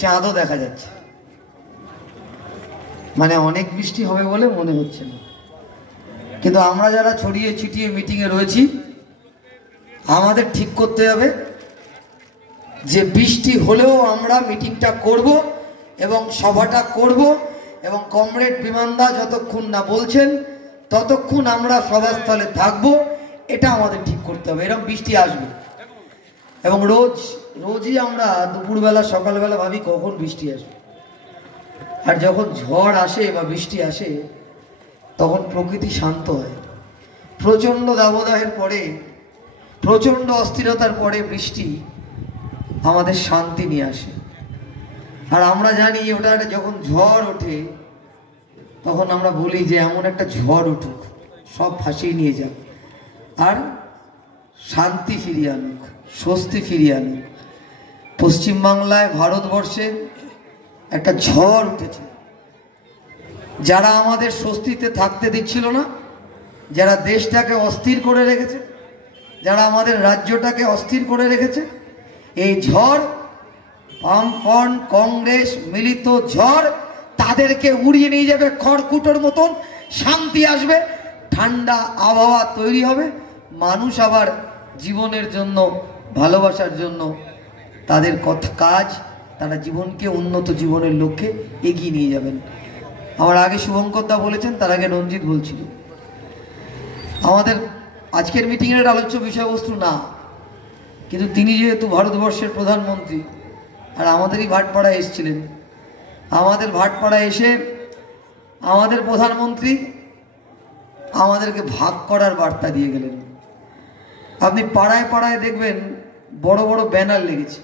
চাঁদও দেখা যাচ্ছে, মানে অনেক বৃষ্টি হবে বলে মনে হচ্ছে না। কিন্তু আমরা যারা ছড়িয়ে ছিটিয়ে মিটিংয়ে রয়েছি, আমাদের ঠিক করতে হবে যে বৃষ্টি হলেও আমরা মিটিংটা করব এবং সভাটা করব, এবং কমরেড বিমানদা যতক্ষণ না বলছেন ততক্ষণ আমরা সভাস্থলে থাকবো। এটা আমাদের ঠিক করতে হবে। এরকম বৃষ্টি আসবে, এবং রোজই আমরা দুপুরবেলা সকালবেলা ভাবি কখন বৃষ্টি আসবে। আর যখন ঝড় আসে বা বৃষ্টি আসে তখন প্রকৃতি শান্ত হয়। প্রচণ্ড দাবদাহের পরে, প্রচণ্ড অস্থিরতার পরে বৃষ্টি আমাদের শান্তি নিয়ে আসে। আর আমরা জানি ওটার যখন ঝড় ওঠে তখন আমরা বলি যে এমন একটা ঝড় উঠুক, সব ভাসিয়ে নিয়ে যাক, আর শান্তি ফিরিয়ে আনুক, স্বস্তি ফিরিয়ে আনুক। পশ্চিমবাংলায়, ভারতবর্ষে একটা ঝড় উঠেছে। যারা আমাদের স্বস্তিতে থাকতে দিচ্ছিল না, যারা দেশটাকে অস্থির করে রেখেছে, যারা আমাদের রাজ্যটাকে অস্থির করে রেখেছে, এই ঝড় বামফ্রন্ট কংগ্রেস মিলিত ঝড় তাদেরকে উড়িয়ে নিয়ে যাবে খড়কুটোর মতন। শান্তি আসবে, ঠান্ডা আবহাওয়া তৈরি হবে, মানুষ আবার জীবনের জন্য, ভালোবাসার জন্য তাদের কাজ, তারা জীবনকে উন্নত জীবনের লক্ষ্যে এগিয়ে নিয়ে যাবেন। আমার আগে শুভঙ্কর দা বলেছেন, তার আগে রঞ্জিত বলছিল। আমাদের আজকের মিটিংয়ের আলোচ্য বিষয়বস্তু না, কিন্তু তিনি যেহেতু ভারতবর্ষের প্রধানমন্ত্রী আর আমাদেরই ভাটপাড়ায় এসেছিলেন, আমাদের ভাটপাড়ায় এসে আমাদের প্রধানমন্ত্রী আমাদেরকে ভাগ করার বার্তা দিয়ে গেলেন। আপনি পাড়ায় পাড়ায় দেখবেন বড় বড় ব্যানার লেগেছে।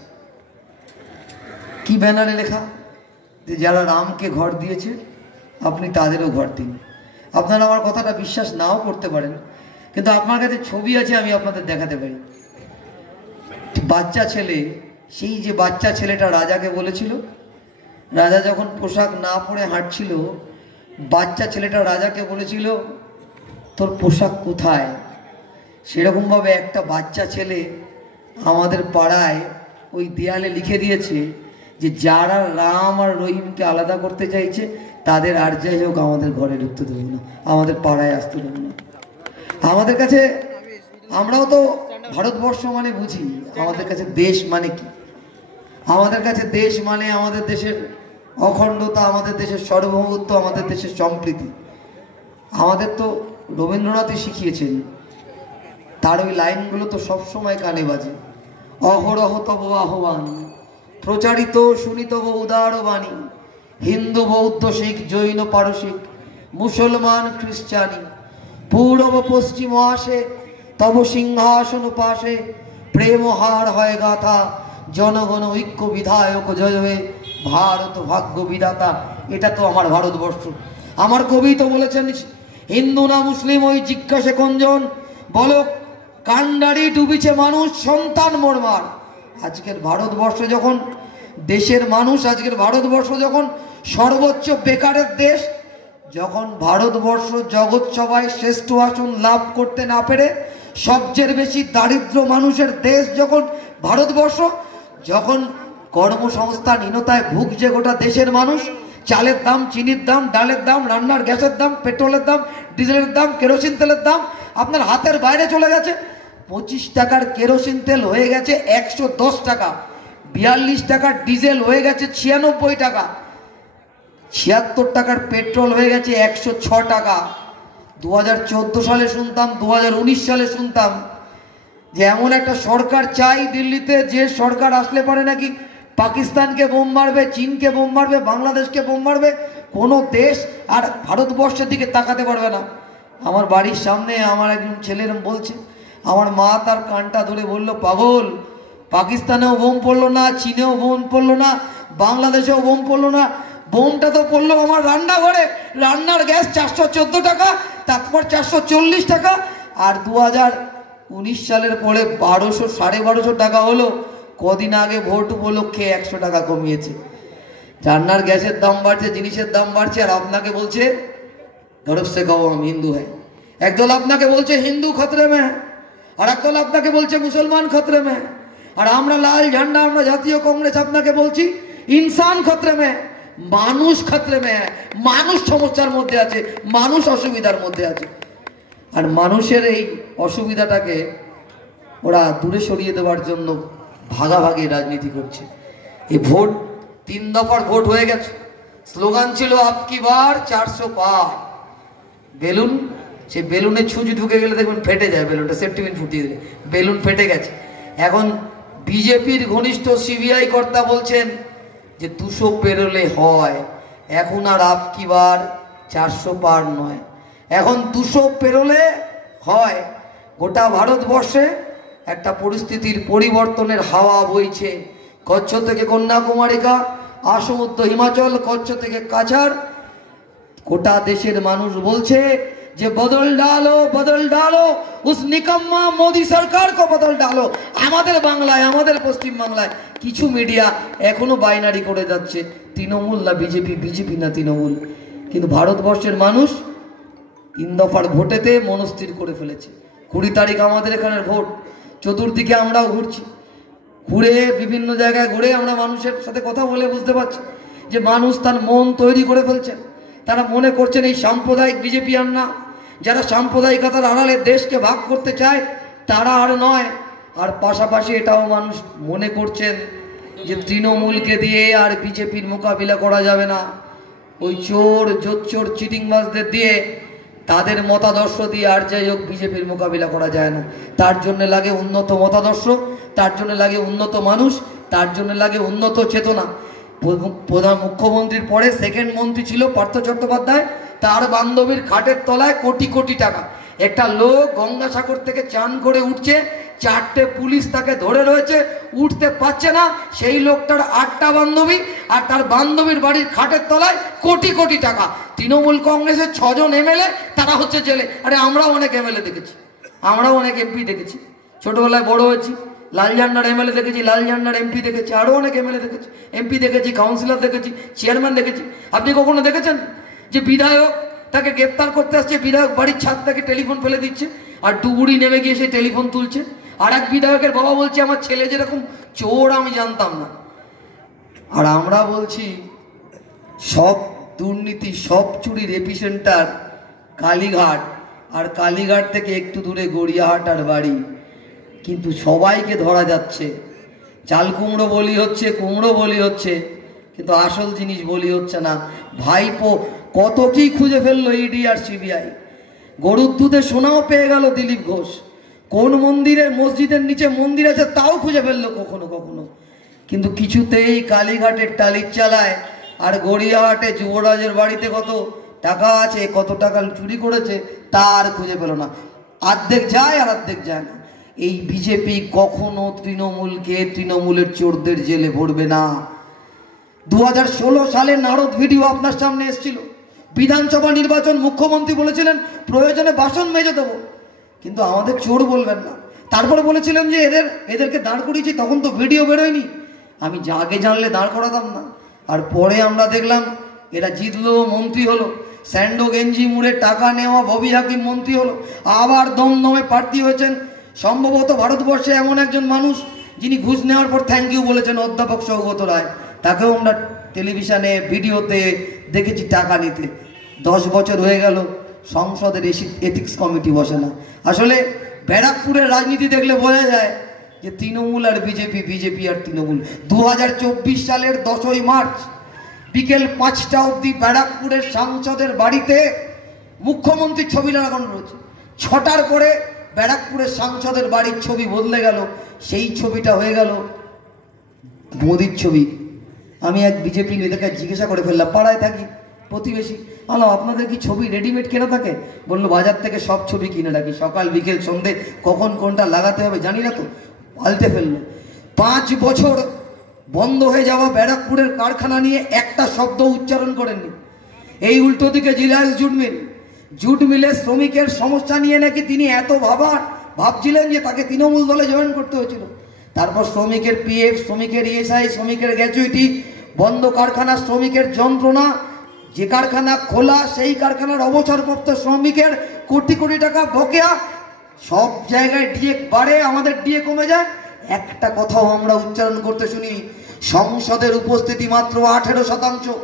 কি ব্যানারে লেখা? যে যারা রামকে ঘর দিয়েছে আপনি তাদেরও ঘর দিন। আপনারা আমার কথাটা বিশ্বাস নাও করতে পারেন, কিন্তু আপনার কাছে ছবি আছে, আমি আপনাদের দেখাতে পারি। বাচ্চা ছেলে, সেই যে বাচ্চা ছেলেটা রাজাকে বলেছিল, রাজা যখন পোশাক না পরে হাঁটছিল, বাচ্চা ছেলেটা রাজাকে বলেছিল তোর পোশাক কোথায়। সেরকমভাবে একটা বাচ্চা ছেলে আমাদের পাড়ায় ওই দেয়ালে লিখে দিয়েছে যে যারা রাম আর রহিমকে আলাদা করতে চাইছে তাদের আর যাই হোক আমাদের ঘরে ঢুকতে দেবো না, আমাদের পাড়ায় আসতে দেবো না। আমাদের কাছে, আমরাও তো ভারতবর্ষ মানে বুঝি, আমাদের কাছে দেশ মানে কি? আমাদের কাছে দেশ মানে আমাদের দেশের অখণ্ডতা, আমাদের দেশের সার্বভৌমত্ব, আমাদের দেশের সম্প্রীতি। আমাদের তো রবীন্দ্রনাথই শিখিয়েছেন, তার ওই লাইনগুলো তো সবসময় কানে বাজে। অহরহ তব আহ্বান, প্রচারিত শুনিতব উদার বাণী, হিন্দু বৌদ্ধ শিখ জৈন পারসিক মুসলমান খ্রিস্টানি, পূর্ব পশ্চিম আসে তব সিংহাসন পাশে, প্রেম হার হয় গাথা, জনগণ ঐক্য বিধায়ক জয় হয়ে ভারত ভাগ্য বিধাতা। এটা তো আমার ভারতবর্ষ। আমার কবি তো বলেছেন হিন্দু না মুসলিম ওই জিজ্ঞাসে কোনজন, বলো কান্ডারি ডুবিছে মানুষ সন্তান মোরমার। আজকের ভারতবর্ষ যখন দেশের মানুষ, আজকের ভারতবর্ষ যখন সর্বোচ্চ বেকারের দেশ, যখন ভারতবর্ষ জগৎ সভায় শ্রেষ্ঠ আসন লাভ করতে না পেরে সবচেয়ে বেশি দারিদ্র মানুষের দেশ যখন ভারতবর্ষ, যখন কর্মসংস্থানহীনতায় ভুগছে গোটা দেশের মানুষ, চালের দাম, চিনির দাম, ডালের দাম, রান্নার গ্যাসের দাম, পেট্রোলের দাম, ডিজেলের দাম, কেরোসিন তেলের দাম আপনার হাতের বাইরে চলে গেছে। 25 টাকার কেরোসিন তেল হয়ে গেছে 110 টাকা, 42 টাকার ডিজেল হয়ে গেছে 96 টাকা, 76 টাকার পেট্রোল হয়ে গেছে 106 টাকা। 2014 সালে শুনতাম, 2019 সালে শুনতাম যে এমন একটা সরকার চাই দিল্লিতে, যে সরকার আসলে পারে নাকি পাকিস্তানকে বোম মারবে, চীনকে বোম মারবে, বাংলাদেশকে বোম মারবে, কোনো দেশ আর ভারতবর্ষের দিকে তাকাতে পারবে না। আমার বাড়ির সামনে আমার একজন ছেলের বলছে, আমার মা তার কানটা ধরে বলল, পাগল, পাকিস্তানেও বোম পড়লো না, চীনেও বোম পড়লো না, বাংলাদেশেও বোম পড়লো না, বোমটা তো পড়লো আমার রান্নাঘরে। রান্নার গ্যাস 414 টাকা, তারপর 440 টাকা, আর 2019 সালের পরে 1200 1250 টাকা হলো। কদিন আগে ভোট উপলক্ষে 100 টাকা কমিয়েছে। রান্নার গ্যাসের দাম বাড়ছে, জিনিসের দাম বাড়ছে, আর আপনাকে বলছে গর্ব সে কहो हम हिंदू है। একদল আপনাকে বলছে হিন্দু খতরে মে, আর একদল আপনাকে বলছে মুসলমান খতরে মে। আর আমরা লাল ঝান্ডা, আমরা জাতীয় কংগ্রেস আপনাকে বলছি ইনসান খতরে মে, মানুষ খতরে মে, মানুষ সমস্যার মধ্যে আছে, মানুষ অসুবিধার মধ্যে আছে। আর মানুষের এই অসুবিধাটাকে ওরা দূরে সরিয়ে দেওয়ার জন্য ভাগাভাগি রাজনীতি করছে। এই ভোট 3 দফার ভোট হয়ে গেছে, স্লোগান ছিল আপকি বার 400 পার। বেলুন, সেই বেলুনে ছুঁচ ঢুকে গেলে দেখবেন ফেটে যায়, বেলুনটা সেফটি পিন ফুটিয়ে দিলে বেলুন ফেটে গেছে। এখন বিজেপির ঘনিষ্ঠ সিবিআই কর্তা বলছেন যে 200 পেরোলে হয়, এখন আর আপকি বার 400 পার নয়, এখন 200 পেরোলে হয়। গোটা ভারতবর্ষে একটা পরিস্থিতির পরিবর্তনের হাওয়া বইছে। কচ্ছ থেকে কন্যাকুমারিকা, আসমুদ্র হিমাচল, কচ্ছ থেকে কাছাড়, গোটা দেশের মানুষ বলছে যে বদল ডালো, বদল ডালো, উস নিকম্মা মোদি সরকার কো বদল ডালো। আমাদের বাংলায়, আমাদের পশ্চিম বাংলায় কিছু মিডিয়া এখনো বাইনারি করে যাচ্ছে তৃণমূল না বিজেপি, বিজেপি না তৃণমূল। কিন্তু ভারতবর্ষের মানুষ 3 দফার ভোটেতে মনস্থির করে ফেলেছে। 20 তারিখ আমাদের এখানের ভোট, চতুর্দিকে আমরাও ঘুরছি, ঘুরে বিভিন্ন জায়গায় ঘুরে আমরা মানুষের সাথে কথা বলে বুঝতে পারছি যে মানুষ তার মন তৈরি করে ফেলছেন। তারা মনে করছেন এই সাম্প্রদায়িক বিজেপি আর না, যারা সাম্প্রদায়িকতার আড়ালে দেশকে ভাগ করতে চায় তারা আর নয়। আর পাশাপাশি এটাও মানুষ মনে করছেন যে তৃণমূলকে দিয়ে আর বিজেপির মোকাবিলা করা যাবে না। ওই চোর, জোচ্চোর, চিটিংবাজদের দিয়ে, তাদের মতাদর্শ দিয়ে আর যাই হোক বিজেপির মোকাবিলা করা যায় না। তার জন্য লাগে উন্নত মতাদর্শ, তার জন্য লাগে উন্নত মানুষ, তার জন্য লাগে উন্নত চেতনা। প্রধান মুখ্যমন্ত্রীর পরে সেকেন্ড মন্ত্রী ছিল পার্থ চট্টোপাধ্যায়, তার বান্ধবীর খাটের তলায় কোটি কোটি টাকা। একটা লোক গঙ্গাসাগর থেকে চান করে উঠছে, 4টে পুলিশ তাকে ধরে রয়েছে, উঠতে পারছে না। সেই লোকটার 8টা বান্ধবী, আর তার বান্ধবীর বাড়ির খাটের তলায় কোটি কোটি টাকা। তৃণমূল কংগ্রেসের 6 জন এমএলএ, তারা হচ্ছে জেলে। আরে আমরাও অনেক এমএলএ দেখেছি, আমরাও অনেক এমপি দেখেছি, ছোটবেলায় বড় হয়েছি। লাল ঝান্ডার এমএলএ দেখেছি, লাল ঝান্ডার এমপি দেখেছি, আরও অনেক এমএলএ দেখেছি, এমপি দেখেছি, কাউন্সিলর দেখেছি, চেয়ারম্যান দেখেছি। আপনি কখনো দেখেছেন যে বিধায়ক তাকে গ্রেপ্তার করতে আসছে, বিধায়ক বাড়ির ছাদ থেকে টেলিফোন ফেলে দিচ্ছে আর ডুবুরি নেমে গিয়ে সেই টেলিফোন তুলছে? আর এক বিধায়কের বাবা বলছে আমার ছেলে যেরকম চোর আমি জানতাম না। আর আমরা বলছি সব দুর্নীতি, সব চুরির এপিসেন্টার কালীঘাট, আর কালীঘাট থেকে একটু দূরে গড়িয়াহাট আর বাড়ি। কিন্তু সবাইকে ধরা যাচ্ছে, চাল কুমড়ো বলি হচ্ছে, কুমড়ো বলি হচ্ছে, কিন্তু আসল জিনিস বলি হচ্ছে না। ভাইপো কত কি খুঁজে ফেললো ইডি আর সিবিআই। গরুর দুধে সোনাও পেয়ে গেল দিলীপ ঘোষ। কোন মন্দিরের, মসজিদের নিচে মন্দির আছে তাও খুঁজে ফেললো কখনো কখনো। কিন্তু কিছুতেই কালীঘাটের টালির চালায় আর গড়িয়াহাটে যুবরাজের বাড়িতে কত টাকা আছে, কত টাকা চুরি করেছে তা আর খুঁজে পেল না। অর্ধেক যায় আর অর্ধেক যায় না। এই বিজেপি কখনো তৃণমূলকে, তৃণমূলের চোরদের জেলে ভরবে না। 2016 সালে নারদ ভিডিও আপনার সামনে এসেছিল। বিধানসভা নির্বাচন, মুখ্যমন্ত্রী বলেছিলেন প্রয়োজনে বাসন মেজে দেবো, কিন্তু আমাদের চোর বলবেন না। তারপরে বলেছিলেন যে এদেরকে দাঁড় করিয়েছি, তখন তো ভিডিও বেরোয়নি। আমি আগে জানলে দাঁড় করাতাম না। আর পরে আমরা দেখলাম এরা জিতলো, মন্ত্রী হলো। স্যান্ডো গেঞ্জি মুড়ে টাকা নেওয়া ববি হাকিম মন্ত্রী হলো, আবার দমদমে প্রার্থী হয়েছেন। সম্ভবত ভারতবর্ষে এমন একজন মানুষ যিনি ঘুষ নেওয়ার পর থ্যাংক ইউ বলেছেন, অধ্যাপক সৌগত রায়। তাকেও আমরা টেলিভিশনে, ভিডিওতে দেখেছি টাকা নিতে। 10 বছর হয়ে গেল সংসদের এথিক্স কমিটি বসে না। আসলে ব্যারাকপুরের রাজনীতি দেখলে বোঝা যায় যে তৃণমূল আর বিজেপি, বিজেপি আর তৃণমূল। 2024 সালের 10ই মার্চ বিকেল 5টা অবধি ব্যারাকপুরের সাংসদের বাড়িতে মুখ্যমন্ত্রীর ছবি লাগানো রয়েছে। 6টার পরে ব্যারাকপুরের সাংসদের বাড়ির ছবি বদলে গেল, সেই ছবিটা হয়ে গেল মোদির ছবি। আমি এক বিজেপি নেতাকে জিজ্ঞাসা করে ফেললাম, পাড়ায় থাকি, প্রতিবেশী, বললাম আপনাদের কি ছবি রেডিমেড কেনা থাকে? বললো বাজার থেকে সব ছবি কিনে রাখি, সকাল বিকেল সন্ধে কখন কোনটা লাগাতে হবে জানি না তো, পাল্টে ফেললো। 5 বছর বন্ধ হয়ে যাওয়া ব্যারাকপুরের কারখানা নিয়ে একটা শব্দ উচ্চারণ করেননি। এই উল্টো দিকে রিলায়েন্স জুট মিলের শ্রমিকের সমস্যা নিয়ে নাকি তিনি এত ভাবছিলেন যে তাকে তৃণমূল দলে জয়েন করতে হয়েছিল। তারপর শ্রমিকের পিএফ, শ্রমিকের ইএসআই, শ্রমিকের গ্র্যাচুইটি, বন্ধ কারখানা, শ্রমিকের যন্ত্রণা, যে কারখানা খোলা সেই কারখানার অবসরপ্রাপ্ত শ্রমিকের কোটি কোটি টাকা বকেয়া, সব জায়গায় ডিএ বাড়ে, আমাদের ডিএ কমে যায়। একটা কথাও আমরা উচ্চারণ করতে শুনি। সংসদের উপস্থিতি মাত্র 18%।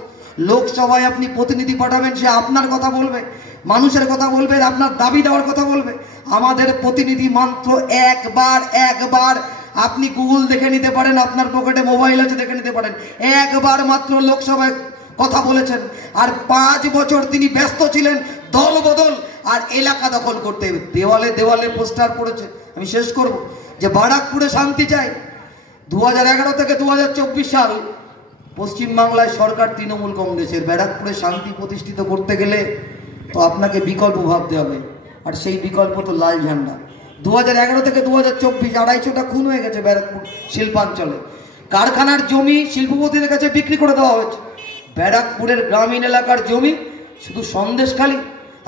লোকসভায় আপনি প্রতিনিধি পাঠাবেন, সে আপনার কথা বলবে, মানুষের কথা বলবে, আপনার দাবি দেওয়ার কথা বলবে। আমাদের প্রতিনিধি মাত্র একবার আপনি গুগল দেখে নিতে পারেন, আপনার পকেটে মোবাইল আছে দেখে নিতে পারেন, একবার মাত্র লোকসভায় কথা বলেছেন। আর 5 বছর তিনি ব্যস্ত ছিলেন দল বদল আর এলাকা দখল করতে। দেওয়ালে দেওয়ালে পোস্টার পড়েছে। আমি শেষ করব যে বারাকপুরে শান্তি চাই। 2011 থেকে 2024 সাল পশ্চিমবাংলায় সরকার তৃণমূল কংগ্রেসের। ব্যারাকপুরে শান্তি প্রতিষ্ঠিত করতে গেলে তো আপনাকে বিকল্প ভাবতে হবে, আর সেই বিকল্প তো লাল ঝান্ডা। 2011 থেকে 2024 250টা খুন হয়ে গেছে ব্যারাকপুর শিল্পাঞ্চলে। কারখানার জমি শিল্পপতিদের কাছে বিক্রি করে দেওয়া হয়েছে। ব্যারাকপুরের গ্রামীণ এলাকার জমি, শুধু সন্দেশখালী,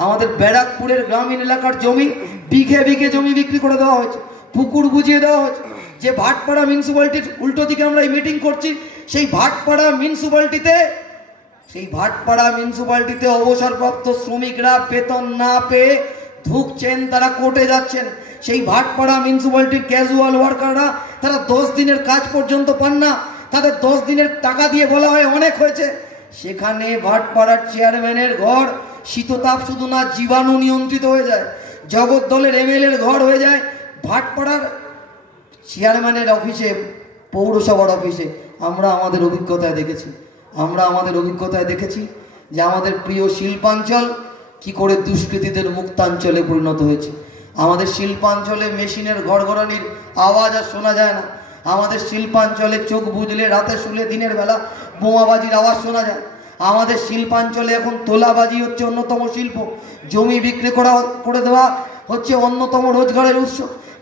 আমাদের ব্যারাকপুরের গ্রামীণ এলাকার জমি বিঘে বিঘে জমি বিক্রি করে দেওয়া হয়েছে, পুকুর বুঝিয়ে দেওয়া হয়েছে। যে ভাটপাড়া মিউনিসিপ্যালিটির উল্টো দিকে আমরা এই মিটিং করছি, সেই ভাটপাড়া মিউনিসিপ্যালিটিতে অবসরপ্রাপ্ত শ্রমিকরা বেতন না পেয়ে ধুকছেন, তারা কোর্টে যাচ্ছেন। সেই ভাটপাড়া মিউনিসিপ্যালিটির ক্যাজুয়াল ওয়ার্কাররা তারা 10 দিনের কাজ পর্যন্ত পান না, তাদের 10 দিনের টাকা দিয়ে বলা হয় অনেক হয়েছে। সেখানে ভাটপাড়ার চেয়ারম্যানের ঘর শীততাপ শুধু না, জীবাণু নিয়ন্ত্রিত হয়ে যায়। জগদ্দলের এমএলএর ঘর হয়ে যায় ভাটপাড়ার চেয়ারম্যানের অফিসে, পৌরসভার অফিসে। আমরা আমাদের অভিজ্ঞতায় দেখেছি যে আমাদের প্রিয় শিল্পাঞ্চল কি করে দুষ্কৃতীদের মুক্তাঞ্চলে পরিণত হয়েছে। আমাদের শিল্পাঞ্চলে মেশিনের ঘড়ঘড়ানির আওয়াজ আর শোনা যায় না। আমাদের শিল্পাঞ্চলে চোখ বুঝলে, রাতে শুলে, দিনের বেলা বোমাবাজির আওয়াজ শোনা যায়। আমাদের শিল্পাঞ্চলে এখন তোলাবাজি হচ্ছে অন্যতম শিল্প, জমি বিক্রি করে দেওয়া হচ্ছে অন্যতম রোজগারের উৎস।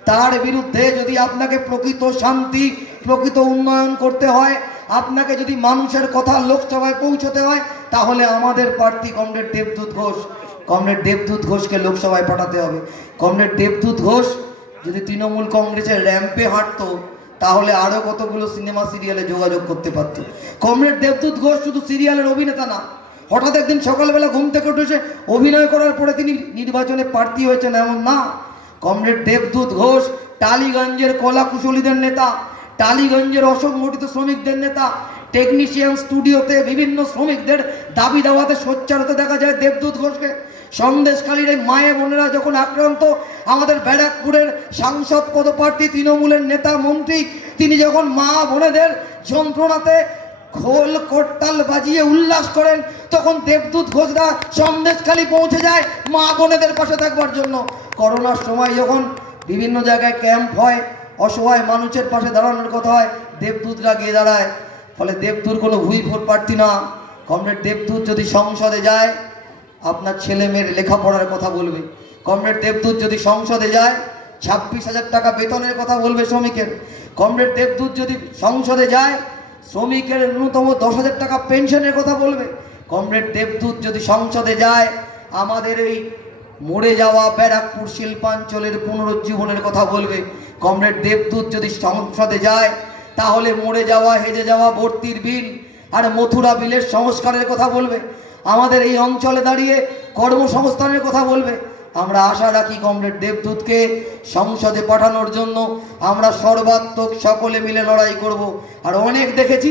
তার বিরুদ্ধে যদি আপনাকে প্রকৃত শান্তি, প্রকৃত উন্নয়ন করতে হয়, আপনাকে যদি মানুষের কথা লোকসভায় পৌঁছতে হয়, তাহলে আমাদের প্রার্থী কমরেড দেবদূত ঘোষকে লোকসভায় পাঠাতে হবে। কমরেড দেবদূত ঘোষ যদি তৃণমূল কংগ্রেসের র্যাম্পে হাঁটতো, তাহলে আরো কতগুলো সিনেমা সিরিয়ালে যোগাযোগ করতে পারত। কমরেড দেবদূত ঘোষ শুধু সিরিয়ালের অভিনেতা না, হঠাৎ একদিন সকালবেলা ঘুম থেকে উঠেছে অভিনয় করার পরে তিনি নির্বাচনে প্রার্থী হয়েছেন এমন না। কমরেড দেবদূত ঘোষ টালিগঞ্জের কলা কুশলীদের নেতা, টালিগঞ্জের অসংগঠিত শ্রমিকদের নেতা। টেকনিশিয়ান স্টুডিওতে বিভিন্ন শ্রমিকদের দাবি দাওয়াতে সোচ্চার হতে দেখা যায় দেবদূত ঘোষকে। সন্দেশখালীর এই মায়ে বোনেরা যখন আক্রান্ত, আমাদের ব্যারাকপুরের সাংসদ পদপ্রার্থী তৃণমূলের নেতা মন্ত্রী, তিনি যখন মা বোনেদের যন্ত্রণাতে খোল করতাল বাজিয়ে উল্লাস করেন, তখন দেবদূত ঘোষরা সন্দেশখালী পৌঁছে যায় মা বোনেদের পাশে থাকবার জন্য। করোনার সময় যখন বিভিন্ন জায়গায় ক্যাম্প হয়, অসহায় মানুষের পাশে দাঁড়ানোর কথা হয়, দেবদূতরা গিয়ে দাঁড়ায়। ফলে দেবদূত কোনো ভুইফোর প্রার্থী না। কমরেড দেবদূত যদি সংসদে যায়, আপনার ছেলে মেয়ের লেখাপড়ার কথা বলবে। কমরেড দেবদূত যদি সংসদে যায়, 26,000 টাকা বেতনের কথা বলবে শ্রমিকের। কমরেড দেবদূত যদি সংসদে যায়, শ্রমিকের ন্যূনতম 10,000 টাকা পেনশনের কথা বলবে। কমরেড দেবদূত যদি সংসদে যায়, আমাদের এই মরে যাওয়া ব্যারাকপুর শিল্পাঞ্চলের পুনরুজ্জীবনের কথা বলবে। কমরেড দেবদূত যদি সংসদে যায়, তাহলে মরে যাওয়া, হেজে যাওয়া ভর্তির বিল আর মথুরা বিলের সংস্কারের কথা বলবে। আমাদের এই অঞ্চলে দাঁড়িয়ে কর্মসংস্থানের কথা বলবে। আমরা আশা রাখি কমরেড দেবদূতকে সংসদে পাঠানোর জন্য আমরা সর্বাত্মক সকলে মিলে লড়াই করব। আর অনেক দেখেছি,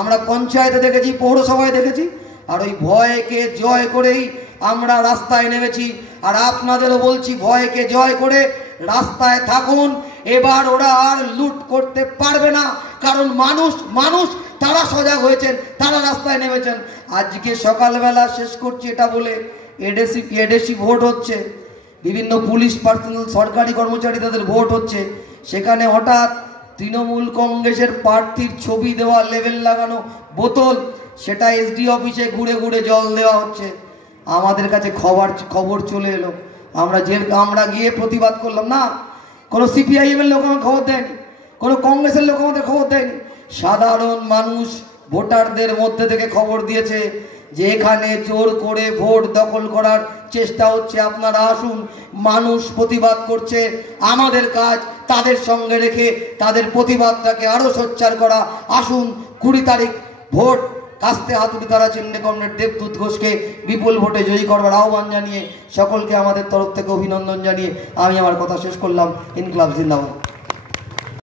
আমরা পঞ্চায়েতে দেখেছি, পৌরসভায় দেখেছি, আর ওই ভয়কে জয় করেই আমরা রাস্তায় নেমেছি। আর আপনাদেরও বলছি, ভয়কে জয় করে রাস্তায় থাকুন। এবার ওরা আর লুট করতে পারবে না, কারণ মানুষ তারা সজাগ হয়েছেন, তারা রাস্তায় নেমেছেন। আজকে সকালবেলা শেষ করছি এটা বলে, এডেসি ভোট হচ্ছে, বিভিন্ন পুলিশ পার্সোনাল, সরকারি কর্মচারী তাদের ভোট হচ্ছে। সেখানে হঠাৎ তৃণমূল কংগ্রেসের প্রার্থীর ছবি দেওয়া, লেবেল লাগানো বোতল, সেটা এসডি অফিসে ঘুরে ঘুরে জল দেওয়া হচ্ছে। আমাদের কাছে খবর চলে এলো, আমরা গিয়ে প্রতিবাদ করলাম না। কোনো সিপিআইএম এর লোক আমাকে খবর দেয়নি, কোনো কংগ্রেসের লোক আমাদের খবর দেয়নি। সাধারণ মানুষ ভোটারদের মধ্যে থেকে খবর দিয়েছে যে এখানে জোর করে ভোট দখল করার চেষ্টা হচ্ছে, আপনারা আসুন। মানুষ প্রতিবাদ করছে, আমাদের কাজ তাদের সঙ্গে রেখে তাদের প্রতিবাদটাকে আরো সোচ্চার করা। আসুন 20 তারিখ ভোট কাস্তে হাতুড়ি তারা চিহ্নে কমরেড দেবদূত ঘোষকে বিপুল ভোটে জয়ী করবার আহ্বান জানিয়ে সকলকে আমাদের তরফ থেকে অভিনন্দন জানিয়ে আমি আমার কথা শেষ করলাম। ইনকলাব জিন্দাবাদ।